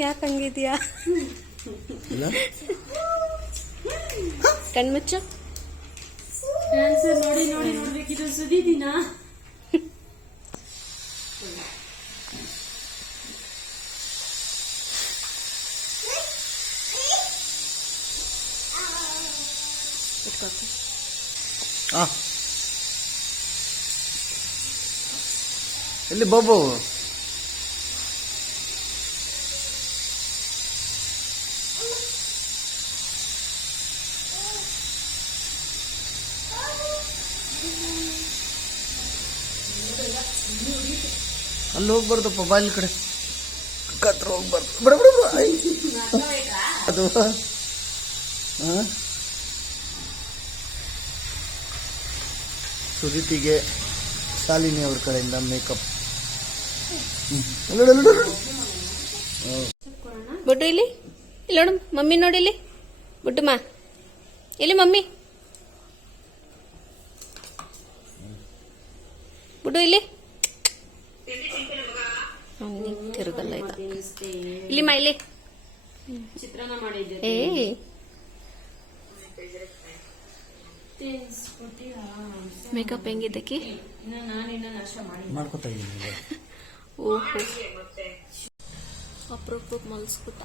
ಯಾಕೆ ಹಂಗಿದ್ಯಾ ಇಲ್ಲ ಕಣ್ಮುಚ್ಚು ಡ್ಯಾನ್ಸರ್ ನೋಡಿ ನೋಡಿ ನೋಡ್ಬೇಕಿದು ಸುದೀದಿನ ಇಟ್ಕೊಕ್ಕೆ ಆ ಎಲ್ಲಿ ಬಾಬು ಅಲ್ಲಿ ಹೋಗ್ಬಾರ್ದಪ್ಪ ಬಾಲಿ ಕಡೆ. ಕತ್ರ ಹೋಗ್ಬಾರ್ದು. ಬಿಡ ಬಿಡ. ಅದು. ಹಾಂ? ಸುದೀತಿಗೆ ಶಾಲಿನಿ ಅವ್ರ ಕಡೆಯಿಂದ ಮೇಕಪ್. ಬಿಟ್ಟು ಇಲ್ಲಿ. ಇಲ್ಲಿ ನೋಡು ಮಮ್ಮಿ ನೋಡಿ ಇಲ್ಲಿ. ಬುಡ್ಡುಮ್ಮ ಇಲ್ಲಿ ಮಮ್ಮಿ. ಬುಡ್ಡು ಇಲ್ಲಿ. ತಿರುಗಲ್ಲ ಇಲ್ಲಿ ಮೈಲಿ. ಇಲ್ಲಿ ಚಿತ್ರಾನ್ನ ಮಾಡಿದ್ದೆ ಏ? ಮೇಕಪ್ ಹೆಂಗಿದ್ದಕ್ಕೆ? ನಾನು ನಾನಿನ್ನ ನಾಷ್ಟ ಮಾಡಿ ಮಾಡ್ಕೊತಾ ಇದ್ದೀನಿ. ಓಹೋ. ಅಪ್ರೂಪಕ್ಕೆ ಮಲ್ಸ್ಬಿಟ್ಟ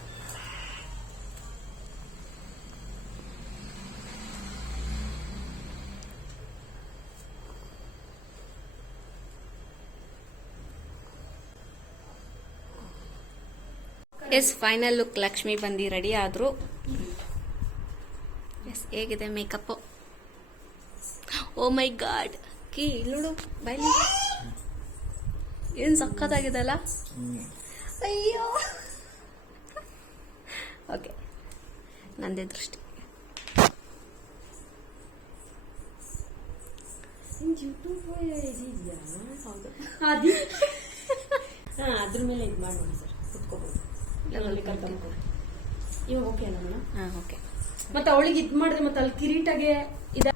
ಎಸ್, ಫೈನಲ್ ಲುಕ್ ಲಕ್ಷ್ಮಿ ಬಂದು ರೆಡಿ ಆದ್ರು. ಎಸ್, ಹೇಗಿದೆ ಮೇಕಪ್? ಓ ಮೈ ಗಾಡ್. ಕಿ ನೋಡು ಬೈಲಿ ಏನ್ ಸಕ್ಕತ್ತಾಗಿದೆ ಅಲ್ಲ ಅಯ್ಯೋ. ಓಕೆ, ನಂದೇ ದೃಷ್ಟಿ. ಅದ್ರ ಮೇಲೆ ಇದು ಮಾಡೋಣ ಸರ್. ಸರ್ ಕುತ್ಕೋಬಹುದು ಅಲ್ಲಿ ಕರ್ಕೊಂಡು ಇವಾಗ ಓಕೆ ಅಲ್ಲ ಮೇಡಮ್ ಹಾಂ ಓಕೆ ಮತ್ತೆ ಅವಳಿಗೆ ಇದ್ ಮಾಡಿದ್ರೆ ಮತ್ತೆ ಅಲ್ಲಿ ಕಿರೀಟಗೆ ಇದ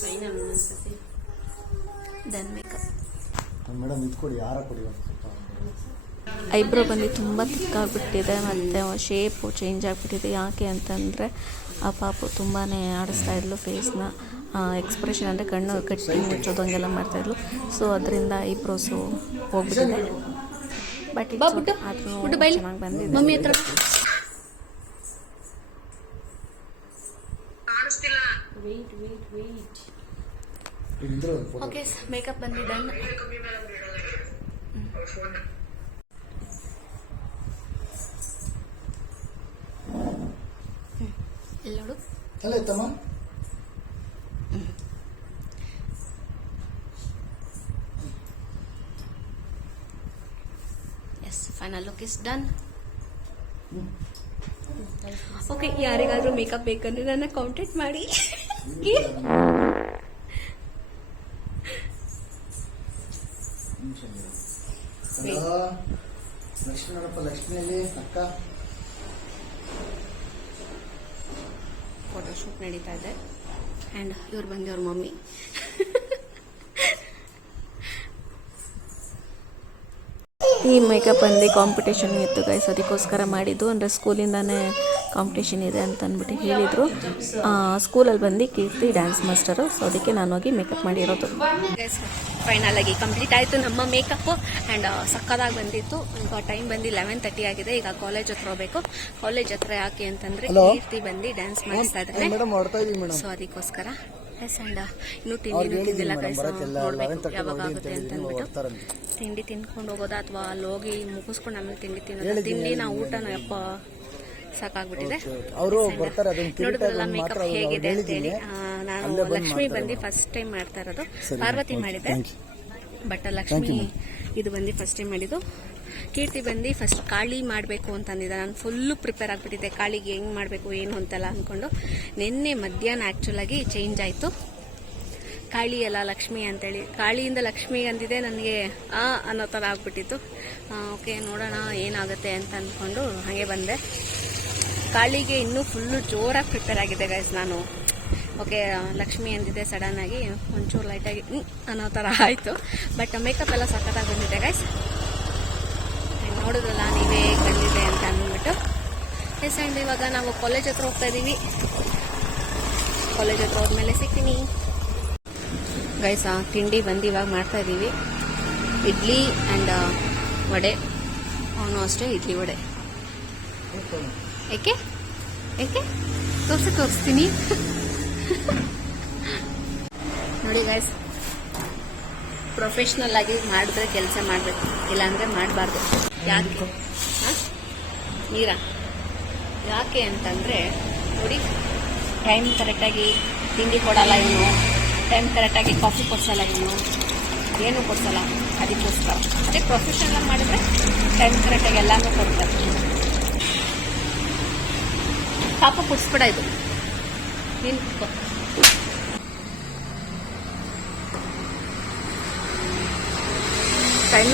ಫೈನಲ್ ಅನ್ಸುತ್ತೆ. ದೆನ್ ಮೇಕಪ್ ಮೇಡಮ್ ಇದು ಕೊಡಿ ಯಾರ ಕೊಡಿ ಐಬ್ರೋ ಬಂದು ತುಂಬ ತಿಕ್ಕಾಗ್ಬಿಟ್ಟಿದೆ ಮತ್ತು ಶೇಪು ಚೇಂಜ್ ಆಗಿಬಿಟ್ಟಿದೆ. ಯಾಕೆ ಅಂತಂದರೆ ಆ ಪಾಪು ತುಂಬಾ ಆಡಿಸ್ತಾ ಇದ್ಲು ಫೇಸ್ನ ಎಕ್ಸ್ಪ್ರೆಷನ್ ಅಂದರೆ ಕಣ್ಣು ಕಟ್ಟಿ ಮುಚ್ಚೋದಂಗೆಲ್ಲ ಮಾಡ್ತಾ ಮಾಡ್ತಾಯಿದ್ಲು ಸೊ ಅದರಿಂದ ಐಬ್ರೋಸು ಹೋಗ್ಬಿಟ್ಟಿದೆ. ಬಟ್ ಆದ್ರೂ ಚೆನ್ನಾಗಿ ಬಂದಿದೆ. ಮಮ್ಮಿ ಹತ್ರ ಓಕೆ ಮೇಕಪ್ ಬಂದು ಡನ್ ಇಲ್ಲಿ ನೋಡು ಅಲ್ಲ ಐತಮ್ಮ? ಇಸ್ ಡನ್ ಓಕೆ ಯಾರಿಗಾದ್ರೂ ಮೇಕಪ್ ಬೇಕಂದ್ರೆ ನನ್ನ ಕಾಂಟ್ಯಾಕ್ಟ್ ಮಾಡಿ. ಹಲೋ ಲಕ್ಷ್ಮಿ ನೋಡಪ್ಪ ಲಕ್ಷ್ಮಿಯಲ್ಲಿ ಅಕ್ಕ. ಫೋಟೋಶೂಟ್ ನಡೀತಾ ಇದೆ. ಅಂಡ್ ಇವ್ರು ಬಂದು ಅವ್ರ ಮಮ್ಮಿ. ಈ ಮೇಕಪ್ ಬಂದಿ ಕಾಂಪಿಟೇಷನ್ ಇತ್ತು ಗೈಸ್ ಅದಕ್ಕೋಸ್ಕರ ಮಾಡಿದ್ದು. ಅಂದರೆ ಸ್ಕೂಲಿಂದಾನೇ ಕಾಂಪಿಟೇಷನ್ ಇದೆ ಅಂತ ಅಂದ್ಬಿಟ್ಟು ಹೇಳಿದರು ಸ್ಕೂಲಲ್ಲಿ ಬಂದು ಕೀರ್ತಿ ಡ್ಯಾನ್ಸ್ ಮಾಸ್ಟರು ಸೊ ಅದಕ್ಕೆ ನಾನು ಹೋಗಿ ಮೇಕಪ್ ಮಾಡಿರೋದು. ಫೈನಲ್ ಆಗಿ ಕಂಪ್ಲೀಟ್ ಆಯಿತು ನಮ್ಮ ಮೇಕಪ್ಪು ಆ್ಯಂಡ್ ಸಕ್ಕದಾಗಿ ಬಂದಿತ್ತು. ಈಗ ಟೈಮ್ ಬಂದು ಲೆವೆನ್ ತರ್ಟಿ ಆಗಿದೆ. ಈಗ ಕಾಲೇಜ್ ಹತ್ರ ಹೋಗ್ಬೇಕು. ಕಾಲೇಜ್ ಹತ್ರ ಯಾಕೆ ಅಂತಂದರೆ ಕೀರ್ತಿ ಬಂದು ಡ್ಯಾನ್ಸ್ ಮಾಡಿಸ್ತಾ ಇದ್ದಾರೆ ಸೊ ಅದಕ್ಕೋಸ್ಕರ ಎಸ್ ಅಂಡ್ ಇನ್ನು ತಿಂಡಿ ತಿಂದಿಲ್ಲ ನೋಡ್ಬೇಕು ಯಾವಾಗ ಆಗುತ್ತೆ ಅಂತ ಹೇಳಿದ್ದೀನಿ ಅಂದ್ಬಿಟ್ಟು ತಿಂಡಿ ತಿನ್ಕೊಂಡು ಹೋಗೋದಾ ಅಥವಾ ಅಲ್ಲಿ ಹೋಗಿ ಮುಗಿಸ್ಕೊಂಡು ಆಮೇಲೆ ತಿಂಡಿ ತಿನ್ನೋದು? ತಿಂಡಿ ನಾವು ಊಟನ ಯಪ್ಪ ಸಾಕಾಗ್ಬಿಟ್ಟಿದೆ. ನೋಡಿದ್ರಲ್ಲ ಮೇಕಪ್ ಹೇಗಿದೆ ಅಂತ ಹೇಳಿ. ನಾನು ಲಕ್ಷ್ಮಿ ಬಂದು ಫಸ್ಟ್ ಟೈಮ್ ಮಾಡ್ತಾ ಇರೋದು. ಪಾರ್ವತಿ ಮಾಡಿದೆ ಬಟ್ ಲಕ್ಷ್ಮಿ ಇದು ಬಂದು ಫಸ್ಟ್ ಟೈಮ್ ಮಾಡಿದ್ದು. ಕೀರ್ತಿ ಬಂದು ಫಸ್ಟ್ ಕಾಳಿ ಮಾಡಬೇಕು ಅಂತಂದಿದ್ದೆ ನಾನು ಫುಲ್ಲು ಪ್ರಿಪೇರ್ ಆಗಿಬಿಟ್ಟಿದ್ದೆ. ಕಾಳಿಗೆ ಹೆಂಗೆ ಮಾಡಬೇಕು, ಏನು ಅಂತೆಲ್ಲ ಅಂದ್ಕೊಂಡು ನಿನ್ನೆ ಮಧ್ಯಾಹ್ನ ಆ್ಯಕ್ಚುಲಾಗಿ ಚೇಂಜ್ ಆಯಿತು. ಕಾಳಿ ಅಲ್ಲ, ಲಕ್ಷ್ಮಿ ಅಂತೇಳಿ. ಕಾಳಿಯಿಂದ ಲಕ್ಷ್ಮಿ ಅಂದಿದೆ, ನನಗೆ ಆ ಅನ್ನೋ ಥರ ಆಗ್ಬಿಟ್ಟಿತ್ತು. ಓಕೆ ನೋಡೋಣ ಏನಾಗುತ್ತೆ ಅಂತ ಅಂದ್ಕೊಂಡು ಹಾಗೆ ಬಂದೆ. ಕಾಳಿಗೆ ಇನ್ನೂ ಫುಲ್ಲು ಜೋರಾಗಿ ಪ್ರಿಪೇರ್ ಆಗಿದೆ ಗೈಸ್ ನಾನು. ಓಕೆ ಲಕ್ಷ್ಮಿ ಅಂದಿದೆ ಸಡನ್ನಾಗಿ ಒಂಚೂರು ಲೈಟಾಗಿ ಅನ್ನೋ ಥರ ಆಯಿತು. ಬಟ್ ಮೇಕಪ್ ಎಲ್ಲ ಸಖತ್ತಾಗಿ ಬಂದಿದೆ ಗೈಸ್ ನೋಡಿದ್ರಲ್ಲ ನೀವೇ ಕಂಡಿದೆ ಅಂತ ಅಂದ್ಬಿಟ್ಟು. ಎಸ್ ಆ್ಯಂಡ್ ಇವಾಗ ನಾವು ಕಾಲೇಜ್ ಹತ್ರ ಹೋಗ್ತಾ ಇದ್ದೀವಿ ಕಾಲೇಜ್ ಹತ್ರ ಹೋದ್ಮೇಲೆ ಸಿಗ್ತೀನಿ. ಗೈಸ ತಿಂಡಿ ಬಂದು ಇವಾಗ ಮಾಡ್ತಾ ಇದ್ದೀವಿ ಇಡ್ಲಿ ಆ್ಯಂಡ್ ವಡೆ. ಅವನು ಅಷ್ಟೇ ಇಡ್ಲಿ ವಡೆ. ಏಕೆ? ಏಕೆ? ತೋರಿಸಿ, ತೋರಿಸ್ತೀನಿ. ನೋಡಿ ಗೈಸ್ ಪ್ರೊಫೆಷ್ನಲ್ ಆಗಿ ಮಾಡಿದ್ರೆ ಕೆಲಸ ಮಾಡಬೇಕು. ಇಲ್ಲಾಂದ್ರೆ ಮಾಡಬಾರ್ದು. ಯಾಕೆ? ನೀರಾ ಯಾಕೆ ಅಂತಂದರೆ ನೋಡಿ ಟೈಮ್ ಕರೆಕ್ಟಾಗಿ ತಿಂಡಿ ಕೊಡಲ್ಲ ಇವನು. ಟೈಮ್ ಕರೆಕ್ಟಾಗಿ ಕಾಫಿ ಕೊಡ್ಸಲ್ಲ ಇವನು. ಏನು ಕೊಡ್ಸಲ್ಲ, ಅದಕ್ಕೋಸ್ಕರ. ಅದೇ ಪ್ರೊಫೆಷನಲ್ ಮಾಡಿದ್ರೆ ಟೈಮ್ ಕರೆಕ್ಟಾಗಿ ಎಲ್ಲಾನು ಕೊಡ್ತಾರೆ. ಪಾಪ ಕುಡಿಸ್ಬೇಡ ಇದು. ನೀನು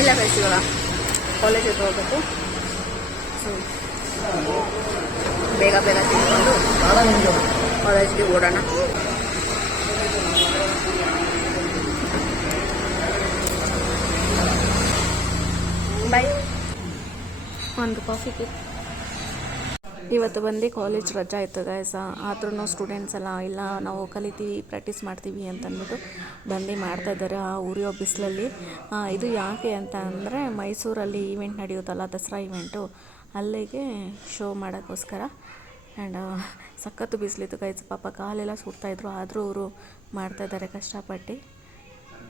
ಇಲ್ಲ ಟೈಮ್ ಕಾಲೇಜ್ ಹತ್ರ ಹೋಗ್ಬೇಕು. ಸೊ ಬೇಗ ಬೇಗ ತಿಳ್ಕೊಂಡು ಕಾಲೇಜ್ಗೆ ಓಡೋಣ. ಬಾಯ್ ಒಂದು ಕಾಫಿ ಇವತ್ತು ಬಂದು ಕಾಲೇಜ್ ರಜಾ ಇತ್ತು ಗಾಯಸ ಆದ್ರೂ ಸ್ಟೂಡೆಂಟ್ಸ್ ಎಲ್ಲ, ಇಲ್ಲ, ನಾವು ಕಲಿತೀವಿ ಪ್ರಾಕ್ಟೀಸ್ ಮಾಡ್ತೀವಿ ಅಂತ ಅಂದ್ಬಿಟ್ಟು ಬಂದು ಮಾಡ್ತಾ ಇದ್ದಾರೆ ಆ ಉರಿಯೋ ಬಿಸಿಲಲ್ಲಿ. ಇದು ಯಾಕೆ ಅಂತ ಅಂದರೆ, ಮೈಸೂರಲ್ಲಿ ಈವೆಂಟ್ ನಡೆಯುತ್ತಲ್ಲ, ದಸರಾ ಈವೆಂಟು ಅಲ್ಲಿಗೆ ಶೋ ಮಾಡೋಕ್ಕೋಸ್ಕರ. ಆ್ಯಂಡ್ ಸಖತ್ತು ಬಿಸಿಲಿತ್ತು ಗೈಸ್ ಪಾಪ ಕಾಲೆಲ್ಲ ಸುಡ್ತಾಯಿದ್ರು ಆದರೂ ಅವರು ಮಾಡ್ತಾಯಿದ್ದಾರೆ ಕಷ್ಟಪಟ್ಟು.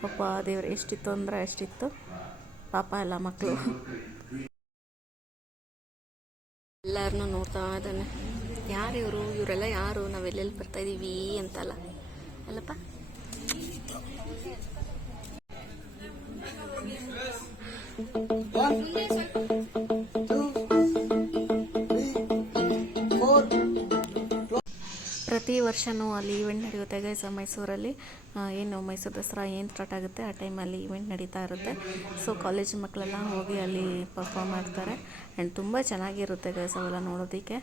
ಪಾಪ ದೇವ್ರು, ಎಷ್ಟಿತ್ತು ಅಂದರೆ ಅಷ್ಟಿತ್ತು. ಪಾಪ ಎಲ್ಲ ಮಕ್ಕಳು. ಎಲ್ಲರನ್ನೂ ನೋಡ್ತಾ ಇದ್ದಾನೆ. ಯಾರು ಇವರು? ಇವರೆಲ್ಲ ಯಾರು? ನಾವೆಲ್ಲೆಲ್ಲಿ ಬರ್ತಾ ಇದೀವಿ ಅಂತಲ್ಲ. ಅಲ್ಲಪ್ಪ? ಪ್ರತಿ ವರ್ಷವೂ ಅಲ್ಲಿ ಈವೆಂಟ್ ನಡೆಯುತ್ತೆ ಗೈಸ್ ಮೈಸೂರಲ್ಲಿ. ಏನು, ಮೈಸೂರು ದಸರಾ ಏನು ಸ್ಟಾರ್ಟ್ ಆಗುತ್ತೆ, ಆ ಟೈಮಲ್ಲಿ ಈವೆಂಟ್ ನಡೀತಾ ಇರುತ್ತೆ. ಸೊ ಕಾಲೇಜ್ ಮಕ್ಕಳೆಲ್ಲ ಹೋಗಿ ಅಲ್ಲಿ ಪರ್ಫಾರ್ಮ್ ಮಾಡ್ತಾರೆ. ಆ್ಯಂಡ್ ತುಂಬ ಚೆನ್ನಾಗಿರುತ್ತೆ ಗೈಸ್ ಅವೆಲ್ಲ ನೋಡೋದಕ್ಕೆ.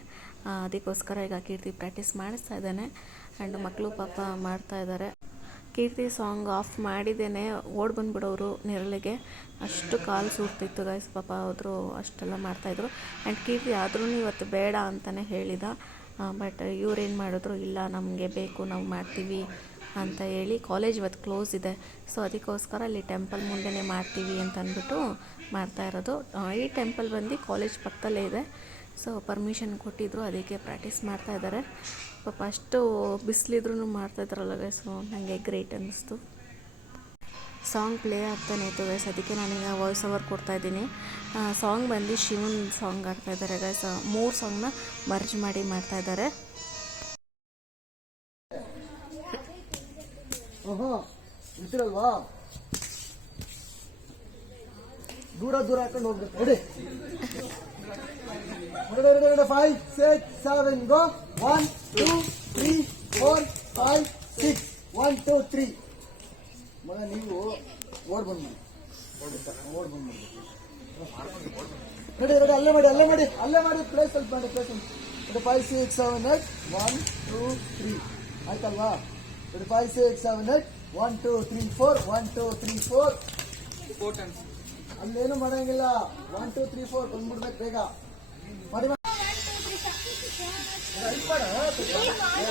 ಅದಕ್ಕೋಸ್ಕರ ಈಗ ಕೀರ್ತಿ ಪ್ರಾಕ್ಟೀಸ್ ಮಾಡಿಸ್ತಾ ಇದ್ದಾನೆ. ಆ್ಯಂಡ್ ಮಕ್ಕಳು ಪಾಪ ಮಾಡ್ತಾ ಇದ್ದಾರೆ. ಕೀರ್ತಿ ಸಾಂಗ್ ಆಫ್ ಮಾಡಿದ್ದೇನೆ, ಓಡ್ ಬಂದುಬಿಡೋರು ನೆರಳಿಗೆ. ಅಷ್ಟು ಕಾಲು ಸುಡ್ತಿತ್ತು ಗೈಸ್ ಪಾಪ ಆದರೂ ಅಷ್ಟೆಲ್ಲ ಮಾಡ್ತಾಯಿದ್ರು ಆ್ಯಂಡ್ ಕೀರ್ತಿ ಆದ್ರೂ ಇವತ್ತು ಬೇಡ ಅಂತಲೇ ಹೇಳಿದ. ಬಟ್ ಇವ್ರೇನು ಮಾಡಿದ್ರು, ಇಲ್ಲ, ನಮಗೆ ಬೇಕು, ನಾವು ಮಾಡ್ತೀವಿ ಅಂತ ಹೇಳಿ ಕಾಲೇಜ್ ಇವತ್ತು ಕ್ಲೋಸ್ ಇದೆ. ಸೊ ಅದಕ್ಕೋಸ್ಕರ ಅಲ್ಲಿ ಟೆಂಪಲ್ ಮುಂದೆನೇ ಮಾಡ್ತೀವಿ ಅಂತ ಅಂದ್ಬಿಟ್ಟು ಮಾಡ್ತಾ ಇರೋದು. ಈ ಟೆಂಪಲ್ ಬಂದು ಕಾಲೇಜ್ ಪಕ್ಕದಲ್ಲೇ ಇದೆ. ಸೊ ಪರ್ಮಿಷನ್ ಕೊಟ್ಟಿದ್ರು, ಅದಕ್ಕೆ ಪ್ರಾಕ್ಟೀಸ್ ಮಾಡ್ತಾ ಇದ್ದಾರೆ. ಪಾಪ ಅಷ್ಟು ಬಿಸಿಲಿದ್ರೂ ಮಾಡ್ತಾ ಇದ್ದಾರಲ್ಲ ಸೊ ನನಗೆ ಗ್ರೇಟ್ ಅನ್ನಿಸ್ತು. ಸಾಂಗ್ ಪ್ಲೇ ಆಗ್ತಾನೆ ಇತ್ತು ಗೈಸ್ ಅದಕ್ಕೆ ನಾನೀಗ ವಾಯ್ಸ್ ಓವರ್ ಕೊಡ್ತಾ ಇದ್ದೀನಿ. ಸಾಂಗ್ ಬಂದು ಶಿವನ್ ಸಾಂಗ್ ಆಡ್ತಾ ಇದ್ದಾರೆ ಗೈಸ್ ಮೂರು ಸಾಂಗ್ನ ಮರ್ಜ್ ಮಾಡಿ ಮಾಡ್ತಾ ಇರ್ತಿರಲ್ವಾ ದೂರ ದೂರ ಹಾಕೊಂಡು ಹೋಗ್ಬೇಕು ನೋಡಿ go one two three four five six one two three ಮಗ ನೀವು ಓಡ್ ಬಂದ್ಬಿಡಿ ಓಡ್ ಬಂದ್ಬಿಡಿ ರೆಡಿ ರೆಡಿ ಅಲ್ಲೇ ಮಾಡಿ ಅಲ್ಲೇ ಮಾಡಿ ಅಲ್ಲೇ ಮಾಡಿ. ಪ್ಲೇಸ್ ಸ್ವಲ್ಪ ಮಾಡಿ ಪ್ಲೇಸ್ ಇದು five six seven eight one two three ಆಯ್ತಲ್ವಾ? ಇದು five six seven eight one two three four one two three four ಅಲ್ಲೇನು ಮಾಡಂಗಿಲ್ಲ. ಒನ್ ಟೂ ತ್ರೀ ಫೋರ್ ಬಂದ್ಬಿಡ್ಬೇಕು ಬೇಗ. ಮಾಡಿ.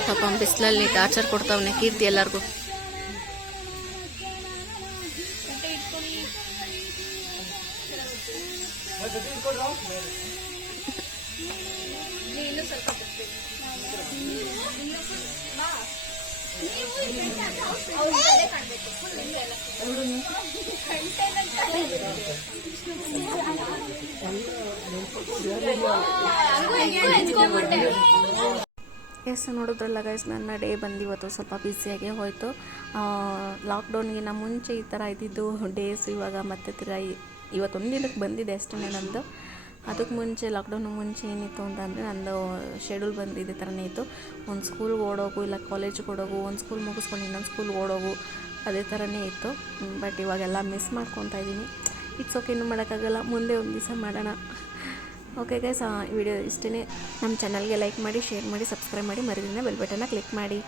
ಪಾಪ ಬಿಸಿಲಲ್ಲಿ ಟಾರ್ಚರ್ ಕೊಡ್ತಾವನೆ ಕೀರ್ತಿ ಎಲ್ಲರಿಗೂ. ಎಸ್, ನೋಡಿದ್ರಲ್ಲ ಗೈಸ್ ನನ್ನ ಡೇ ಬಂದು ಇವತ್ತು ಸ್ವಲ್ಪ ಬ್ಯುಸಿಯಾಗೇ ಹೋಯಿತು. ಲಾಕ್ಡೌನ್ಗಿನ ಮುಂಚೆ ಈ ಥರ ಇದ್ದಿದ್ದು ಡೇಸ್ ಇವಾಗ ಮತ್ತೆ ತಿರ್ಗಾ ಇ- ಇವತ್ತೊಂದು ದಿನಕ್ಕೆ ಬಂದಿದೆ ಅಷ್ಟೇ ನಂದು ಅದಕ್ಕೆ ಮುಂಚೆ ಲಾಕ್ಡೌನ್ ಮುಂಚೆ ಏನಿತ್ತು ಅಂತಂದರೆ ನಂದು ಶೆಡ್ಯೂಲ್ ಬಂದು ಇದೇ ಥರನೇ ಇತ್ತು. ಒಂದು ಸ್ಕೂಲ್ಗೆ ಓಡೋಗು, ಇಲ್ಲ ಕಾಲೇಜ್ಗೆ ಓಡೋಗು, ಒಂದು ಸ್ಕೂಲ್ ಮುಗಿಸ್ಕೊಂಡು ಇನ್ನೊಂದು ಸ್ಕೂಲ್ಗೆ ಓಡೋಗು, ಅದೇ ಥರನೇ ಇತ್ತು. ಬಟ್ ಇವಾಗೆಲ್ಲ ಮಿಸ್ ಮಾಡ್ಕೊತಾ ಇದ್ದೀನಿ. ಇಟ್ಸ್ ಓಕೆ ಇನ್ನೂ ಮಾಡೋಕ್ಕಾಗಲ್ಲ. ಮುಂದೆ ಒಂದು ದಿವಸ ಮಾಡೋಣ. ಓಕೆ ಗೈಸ್ ವಿಡಿಯೋ ಇಷ್ಟೇ ನಮ್ಮ ಚಾನಲ್ಗೆ ಲೈಕ್ ಮಾಡಿ ಶೇರ್ ಮಾಡಿ ಸಬ್ಸ್ಕ್ರೈಬ್ ಮಾಡಿ. ಮರಿದಿನ ಬೆಲ್ ಬಟನ್ನ ಕ್ಲಿಕ್ ಮಾಡಿ.